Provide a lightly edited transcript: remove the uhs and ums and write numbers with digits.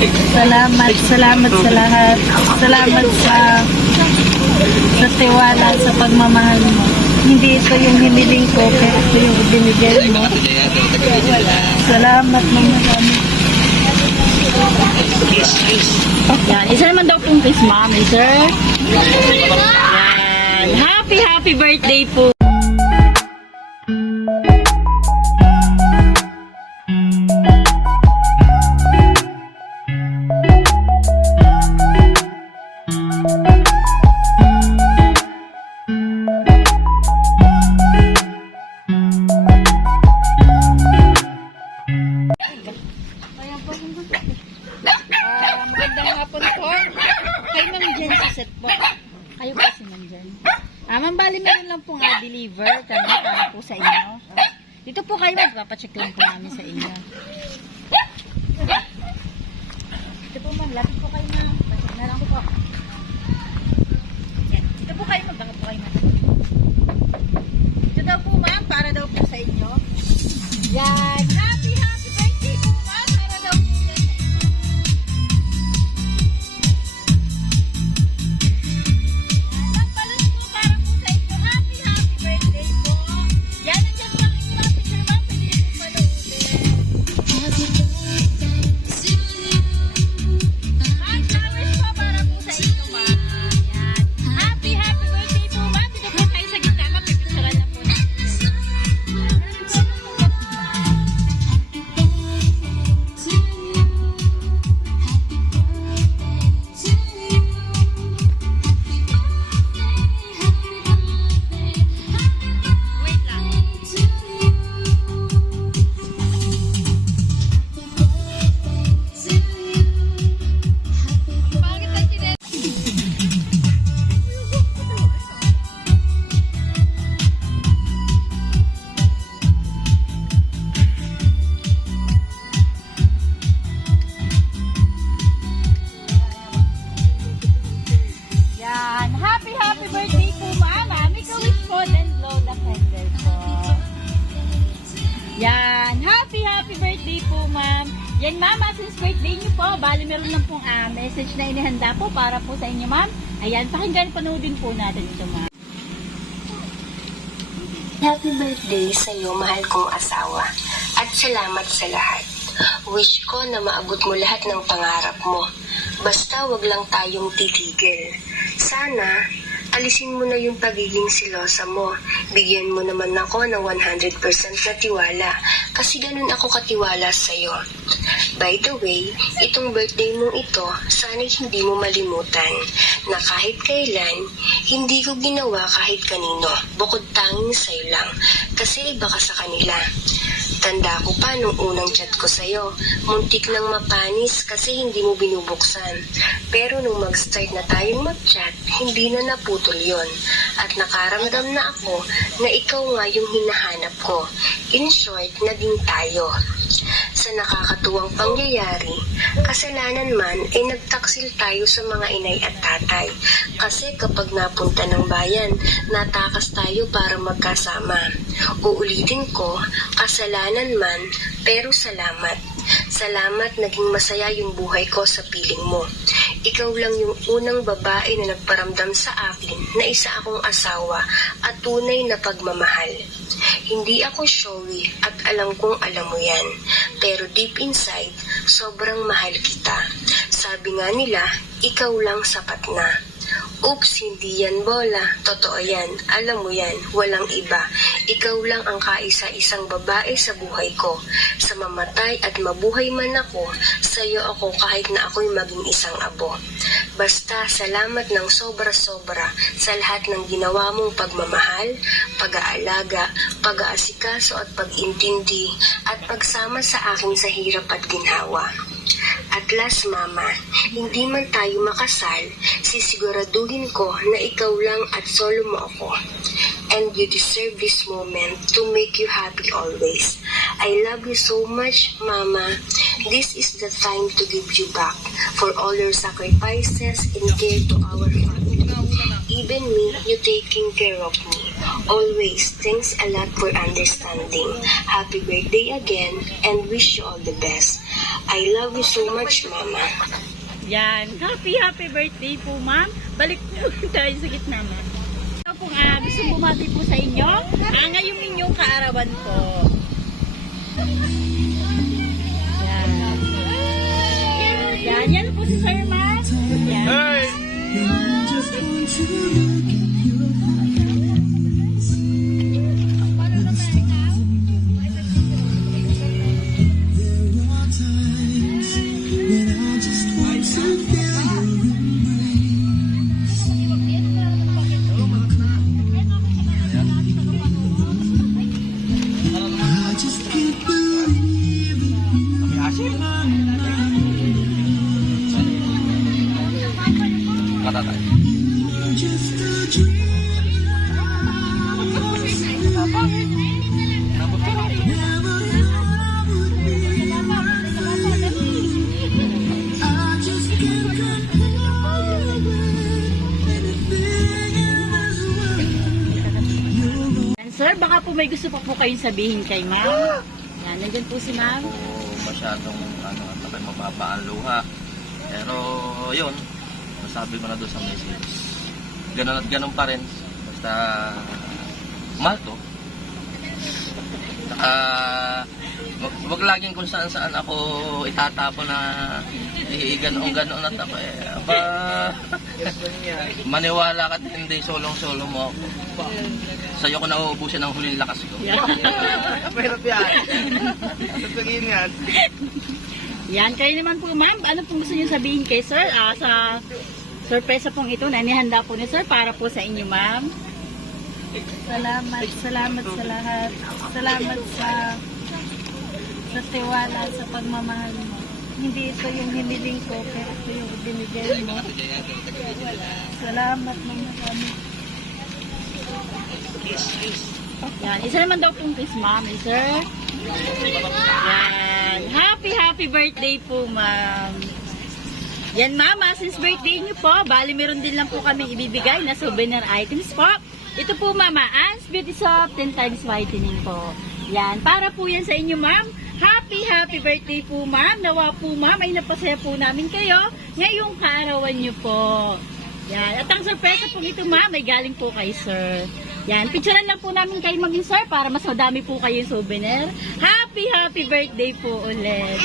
Salamat sa lahat. Salamat sa tiwala, sa pagmamahal mo. Hindi ito yung hiniling ko, pero ito yung ibinigay mo. Salamat ng marami. Yan, isa naman daw pong kiss, mami, sir. Yan, happy birthday po. Magandang hapon po. Kayo Ma'am Jen sa set po. Kayo ba si Ma'am Jen? Ma'am, bali meron lang pong deliver kami para po sa inyo. Dito po kayo, magpapacheck lang po namin sa inyo. Dito po ma'am, lapit po kayo ma'am. Pacheck na lang po po. Yan. Dito po kayo, magbaka po kayo ma'am. Dito daw po ma'am, para daw po sa inyo. Yan. Happy birthday po ma'am. Para daw po yan. Happy birthday po, Mama. Make a wish po, then blow the candle po. Yan. Happy birthday po, Ma'am. Yan, Mama, since birthday niyo po, bali meron lang pong message na inihanda po para po sa inyo, Ma'am. Ayan, pakinggan, panoodin po natin ito, Ma'am. Happy birthday sa iyo, mahal kong asawa. At salamat sa lahat. Wish ko na maabot mo lahat ng pangarap mo. Basta wag lang tayong titigil. Sana, alisin mo na yung pagiging silosa mo. Bigyan mo naman ako ng 100% na tiwala. Kasi ganun ako katiwala sa'yo. By the way, itong birthday mong ito, sana hindi mo malimutan na kahit kailan, hindi ko ginawa kahit kanino. Bukod tanging sa'yo lang. Kasi iba ka sa kanila. Tanda ko pa nung unang chat ko sa'yo, muntik nang mapanis kasi hindi mo binubuksan. Pero nung mag-start na tayong mag-chat, hindi na naputol yon. At nakaramdam na ako na ikaw nga yung hinahanap ko. In short, naging tayo. Sa nakakatuwang pangyayari, kasalanan man ay nagtaksil tayo sa mga inay at tatay. Kasi kapag napunta ng bayan, natakas tayo para magkasama. Uulitin ko, kasalanan man, pero salamat. Salamat, naging masaya yung buhay ko sa piling mo. Ikaw lang yung unang babae na nagparamdam sa akin na isa akong asawa at tunay na pagmamahal. Hindi ako showy at alam kong alam mo yan. Pero deep inside, sobrang mahal kita. Sabi nga nila, ikaw lang sapat na. Oops, hindi yan bola. Totoo yan. Alam mo yan. Walang iba. Ikaw lang ang kaisa-isang babae sa buhay ko. Sa mamatay at mabuhay man ako, sa'yo ako kahit na ako'y maging isang abo. Basta salamat ng sobra-sobra sa lahat ng ginawa mong pagmamahal, pag-aalaga, pag-aasikaso at pag-intindi at pagsama sa akin sa hirap at ginhawa. At last, Mama, hindi man tayo makasal, sisiguraduhin ko na ikaw lang at solo mo ako. And you deserve this moment to make you happy always. I love you so much, Mama. This is the time to give you back for all your sacrifices and care to our family. Even me, you taking care of me. Always, thanks a lot for understanding. Happy birthday again and wish you all the best. I love you so much, Mama. Yan. Happy birthday po, ma'am. Balik po tayo sa gitna, ma'am. Ito po, gusto bumati po sa inyo. Ngayong inyong kaarawan po. Yan. Yan po si Sir Mas. Yan. Hey! Matatay. Sir, baka po may gusto pa po kayong sabihin kay ma'am. Yan, nandyan po si ma'am. Masyadong mababa ang luha. Pero yun, sabi mo na doon sa message. Ganun at ganun pa rin. Basta mahal ko. Saka wag laging kung saan saan ako itatapon na ganoon at ako maniwala ka at hindi solong-solo mo ako. Sa'yo ko nauubusin ang huling lakas ko. Mahirap yan. Sabihin yan. Yan, kayo naman po ma'am, ano pong gusto niyo sabihin kay sir? Sa sorpresa pong ito na inihanda po ni sir para po sa inyo ma'am. Salamat sa lahat. Salamat sa tiwala, sa pagmamahal mo. Hindi ito yung hiniling ko, pero ito yung binigay mo. Salamat ng marami. Yan, isa naman daw pong kiss ma'am, sir. Yan, happy birthday po ma'am. Yan mama, since birthday niyo po, bali meron din lang po kami ibibigay na souvenir items po. Ito po mama, Anne's Beauty Soap 10 times whitening po. Yan, para po yan sa inyo ma'am. Happy birthday po ma'am. Nawa po ma'am ay napasaya po namin kayo ngayong kaarawan niyo po. Yan, at ang sorpresa po ito ma'am ay galing po kay sir. Yan, picturean lang po namin kayo maging sir para mas madami po kayo souvenir. Happy birthday po ulit.